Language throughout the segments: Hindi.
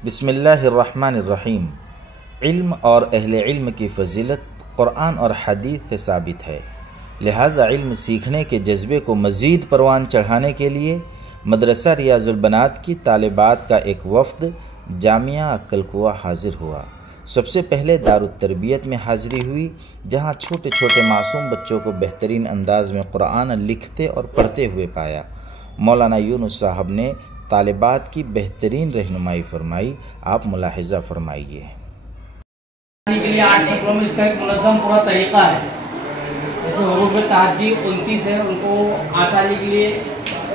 बिस्मिल्लाहिर्रहमानिर्रहीम। इल्म और अहले इल्म की फ़जीलत कुरान और हदीस से साबित है। लिहाजा इल्म सीखने के जज्बे को मज़ीद परवान चढ़ाने के लिए मदरसा रियाजुल बनात की तालिबात का एक वफ़द जामिया अक्कलकुआ हाजिर हुआ। सबसे पहले दारुत तरबियत में हाज़िरी हुई, जहाँ छोटे छोटे मासूम बच्चों को बेहतरीन अंदाज में कुरान लिखते और पढ़ते हुए पाया। मौलाना यूनुस साहब ने तालिबात की बेहतरीन रहनुमाई फरमाई। आप मुलाहिजा फरमाइए। के लिए 8 शक्लों में इसका एक मुनज़्ज़म पूरा तरीक़ा है। जैसे हुरूफ़ तहज्जी 29 है, उनको आसानी के लिए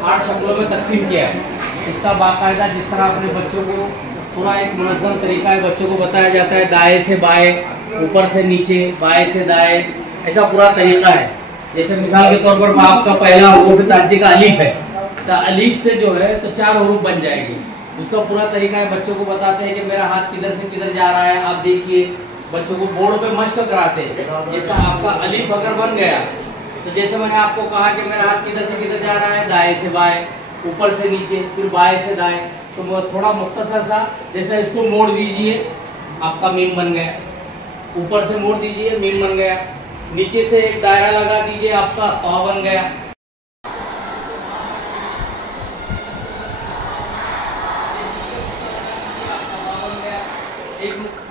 8 शक्लों में तकसीम किया है। इसका बाकायदा जिस तरह अपने बच्चों को पूरा एक मुनज़्ज़म तरीक़ा है, बच्चों को बताया जाता है दाएं से बाएं, ऊपर से नीचे, बाएं से दाएं, ऐसा पूरा तरीक़ा है। जैसे मिसाल के तौर पर आपका पहला हुरूफ़ तहज्जी का अलीफ है, तो अलीफ से जो है तो 4 हुरूफ बन जाएगी। उसका पूरा तरीका है, बच्चों को बताते हैं कि मेरा हाथ किधर से किधर जा रहा है, आप देखिए। बच्चों को बोर्ड पे मश्क कराते हैं। जैसा आपका अलीफ अगर बन गया तो जैसे मैंने आपको कहा कि मेरा हाथ किधर से किधर जा रहा है, दाएं से बाएं, ऊपर से नीचे, फिर बाएं से दाएं, तो थोड़ा मुख्तसर सा जैसा इसको मोड़ दीजिए, आपका मीम बन गया। ऊपर से मोड़ दीजिए, मीम बन गया। नीचे से एक दायरा लगा दीजिए, आपका पा बन गया।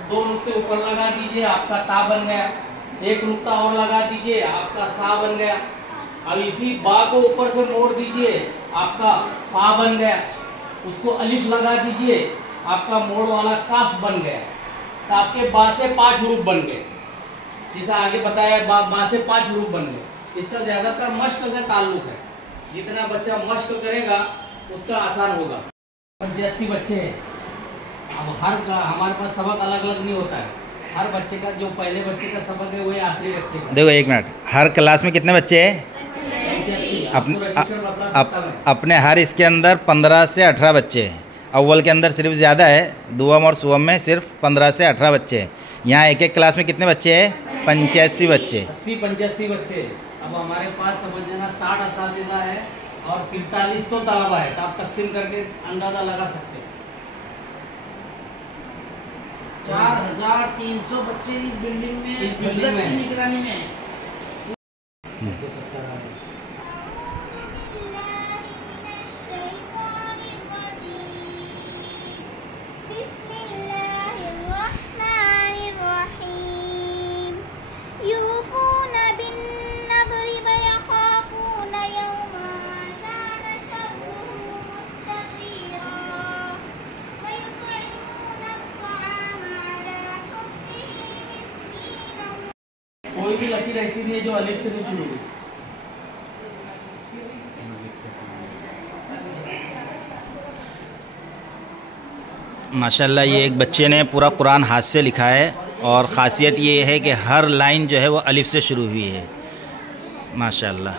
दो नुक्ते ऊपर लगा दीजिए, आपका ता बन गया। एक नुक्ता और लगा दीजिए, आपका सा बन गया। अब इसी बा को ऊपर से मोड़ दीजिए, आपका फा बन गया। उसको अलिफ लगा दीजिए, आपका मोड़ वाला काफ बन गया। तो आपके बा से 5 हुरूफ बन गए। जैसा आगे बताया, बा से 5 हुरूफ बन गए। इसका ज्यादातर मश्क से ताल्लुक है। जितना बच्चा मश्क करेगा उसका आसान होगा। 85 बच्चे हैं। अब हमारे पास सबक अलग अलग नहीं होता है। हर बच्चे का जो पहले बच्चे का सबक है वही आखिरी बच्चे का। देखो एक मिनट, हर क्लास में कितने बच्चे हैं? अपने हर इसके अंदर 15 से 18 बच्चे हैं। अव्वल के अंदर सिर्फ ज़्यादा है, दुआम और सुवम में सिर्फ 15 से 18 बच्चे हैं। यहाँ एक क्लास में कितने बच्चे हैं? 85 बच्चे, 80-85 बच्चे। अब हमारे पास समझ लेना 60 असातिज़ा है और 4300 तलबा है। तो आप तकसीम करके अंदाज़ा लगा सकते हैं। 4300 बच्चे इस बिल्डिंग में निगरानी में। कोई भी लकीर ऐसी नहीं है जो अलिफ से नहीं शुरू हुई। माशाल्लाह, ये एक बच्चे ने पूरा कुरान हाथ से लिखा है और ख़ासियत ये है कि हर लाइन जो है वो अलिफ से शुरू हुई है। माशाल्लाह।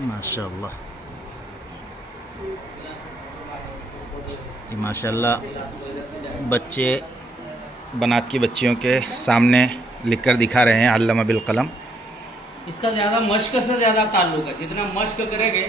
माशाल्लाह, माशाल्लाह बच्चे बनात की बच्चियों के सामने लिखकर दिखा रहे हैं अल्लामा बिल कलम। इसका ज़्यादा मश्क से ज़्यादा ताल्लुक है। जितना मश्क करेंगे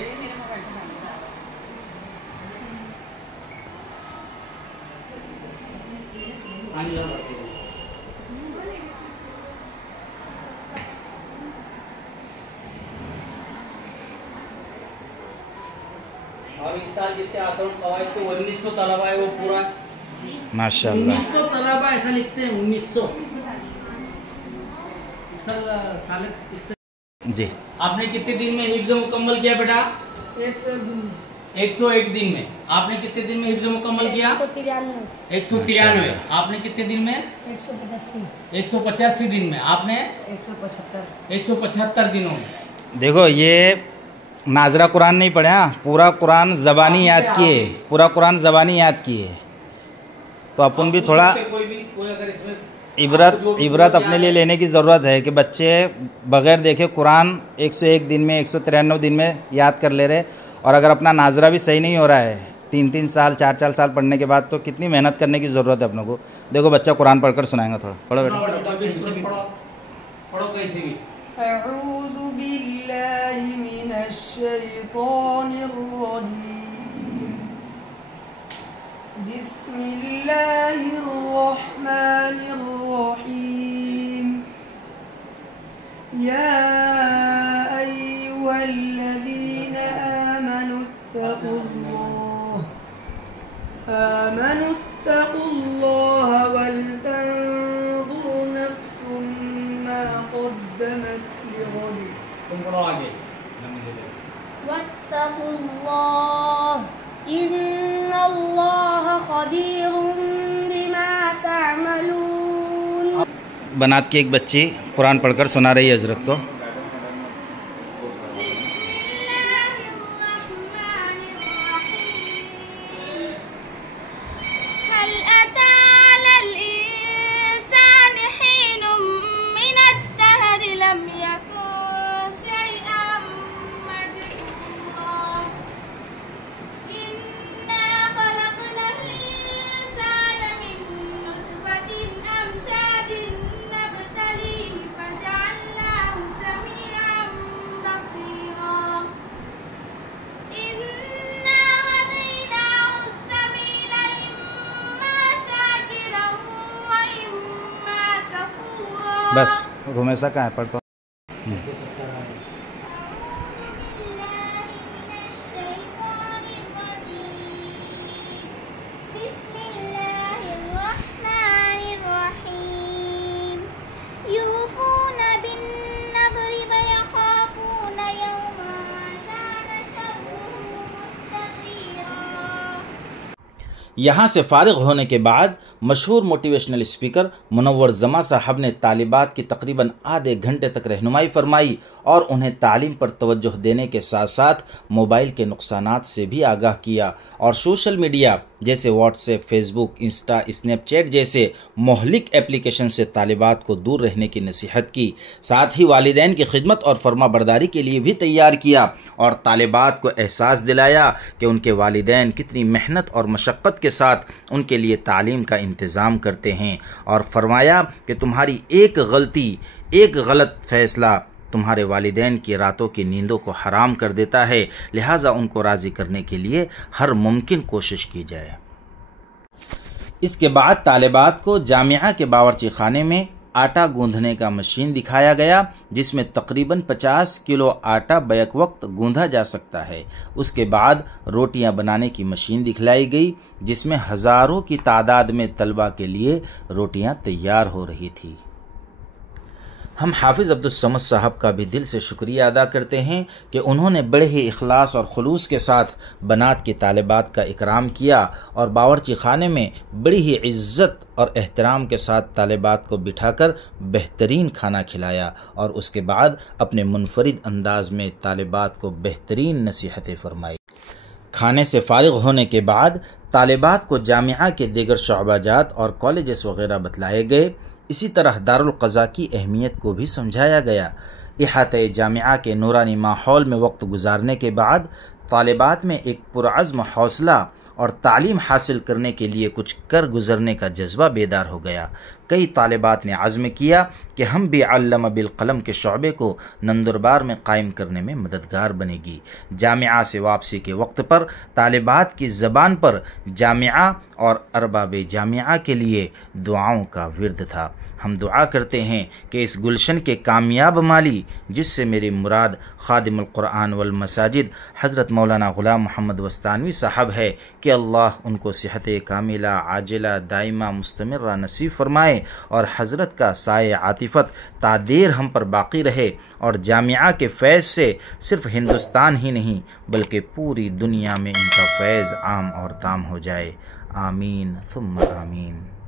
और इस साल जितने आसन कवायद तो 1900 तलबा है, वो पूरा माशाल्लाह 1900 तलबा ऐसा लिखते हैं। 1900 जी। आपने कितने दिन में हिफ्ज़ मुकम्मल किया बेटा? 101 दिन में। आपने कितने दिन में हिफ्ज़ मुकम्मल किया? 193। आपने कितने दिन में? 185 दिन में। आपने 175 दिनों में। देखो, ये नाजरा कुरान नहीं पढ़े, हाँ, पूरा कुरान ज़बानी याद किए, पूरा कुरान ज़बानी याद किए। तो अपन भी थोड़ा कोई अगर इसमें इबरत अपने लिए लेने की ज़रूरत है कि बच्चे बग़ैर देखे कुरान 101 दिन में 193 दिन में याद कर ले रहे। और अगर अपना नाजरा भी सही नहीं हो रहा है 3-3 साल 4-4 साल पढ़ने के बाद तो कितनी मेहनत करने की ज़रूरत है अपनों को। देखो बच्चा कुरान पढ़कर सुनाएगा, थोड़ा पढ़ो बेटा। पढ़ो कैसे भी। अऊज़ु बिल्लाहि मिनश शैतानिर रजीम। बिस्मिल्लाहिर रहमानिर रहीम। या अय्युहल्लज़ीना आमनु इत्तक़ुल्लाह वल तंज़ुर नफ्सुम मा क़द्दमत लिग़द। तुम पढ़ो आगे। वत्तक़ुल्लाह इन्नल्लाह ख़बीरुम बिमा तअमलून। बनात की एक बच्ची कुरान पढ़कर सुना रही है हज़रत को। बस रुमेसा कहाँ है, पढ़ तो। यहाँ से फारिग होने के बाद मशहूर मोटिवेशनल स्पीकर मुनव्वर जमा साहब ने तालिबात की तकरीबन आधे घंटे तक रहनुमाई फरमाई और उन्हें तालीम पर तवज्जो देने के साथ साथ मोबाइल के नुकसानात से भी आगाह किया और सोशल मीडिया जैसे व्हाट्सएप, फेसबुक, इंस्टा, स्नैपचैट जैसे मोहलिक एप्लीकेशन से तालिबात को दूर रहने की नसीहत की। साथ ही वालिदैन की खिदमत और फर्माबरदारी के लिए भी तैयार किया और तालिबात को एहसास दिलाया कि उनके वालिदैन कितनी मेहनत और मशक्क़त के साथ उनके लिए तालीम का इंतज़ाम करते हैं और फरमाया कि तुम्हारी एक गलती, एक गलत फैसला तुम्हारे वालिदैन की रातों की नींदों को हराम कर देता है, लिहाजा उनको राज़ी करने के लिए हर मुमकिन कोशिश की जाए। इसके बाद तालिबात को जामिया के बावर्ची खाने में आटा गूंधने का मशीन दिखाया गया जिसमें तकरीबन 50 किलो आटा बैक वक्त गूंधा जा सकता है। उसके बाद रोटियां बनाने की मशीन दिखलाई गई जिसमें हज़ारों की तादाद में तलबा के लिए रोटियां तैयार हो रही थी। हम हाफिज़ अब्दुल समद साहब का भी दिल से शुक्रिया अदा करते हैं कि उन्होंने बड़े ही इखलास और खुलूस के साथ बनात की तालिबात का इकराम किया और बावर्ची खाने में बड़ी ही इज़्ज़त और एहतराम के साथ तालिबात को बिठाकर बेहतरीन खाना खिलाया और उसके बाद अपने मुनफरिद अंदाज में तालिबात को बेहतरीन नसीहतें फरमाई। खाने से फारिग होने के बाद तालिबात को जामिया के दीगर शोबाजात और कॉलेजेस वगैरह बतलाए गए। इसी तरह दारुल क़ज़ा की अहमियत को भी समझाया गया। इहाते जामिया के नूरानी माहौल में वक्त गुजारने के बाद तालिबात में एक पुरअज़्म हौसला और तालीम हासिल करने के लिए कुछ कर गुजरने का जज्बा बेदार हो गया। कई तालिबात ने आज़्म किया कि हम भी अल्लमा बिल क़लम के शौबे को नंदुरबार में कायम करने में मददगार बनेगी। जामिया से वापसी के वक्त पर तालिबात की ज़बान पर जामिया और अरबाब जामिया के लिए दुआओं का विर्द था। हम दुआ करते हैं कि इस गुलशन के कामयाब माली जिससे मेरी मुराद खादिमुल कुरान वल मसाजिद हज़रत मौलाना ग़ुलाम मोहम्मद वस्तानवी साहब है कि अल्लाह उनको सेहत कामिला आजिला दाइमा मुस्तमिर्रा नसीब फरमाए और हज़रत का साए आतिफ़त तादेर हम पर बाक़ी रहे और जामिया के फैज़ से सिर्फ़ हिंदुस्तान ही नहीं बल्कि पूरी दुनिया में इनका फैज़ आम और ताम हो जाए। आमीन सुम्मा आमीन।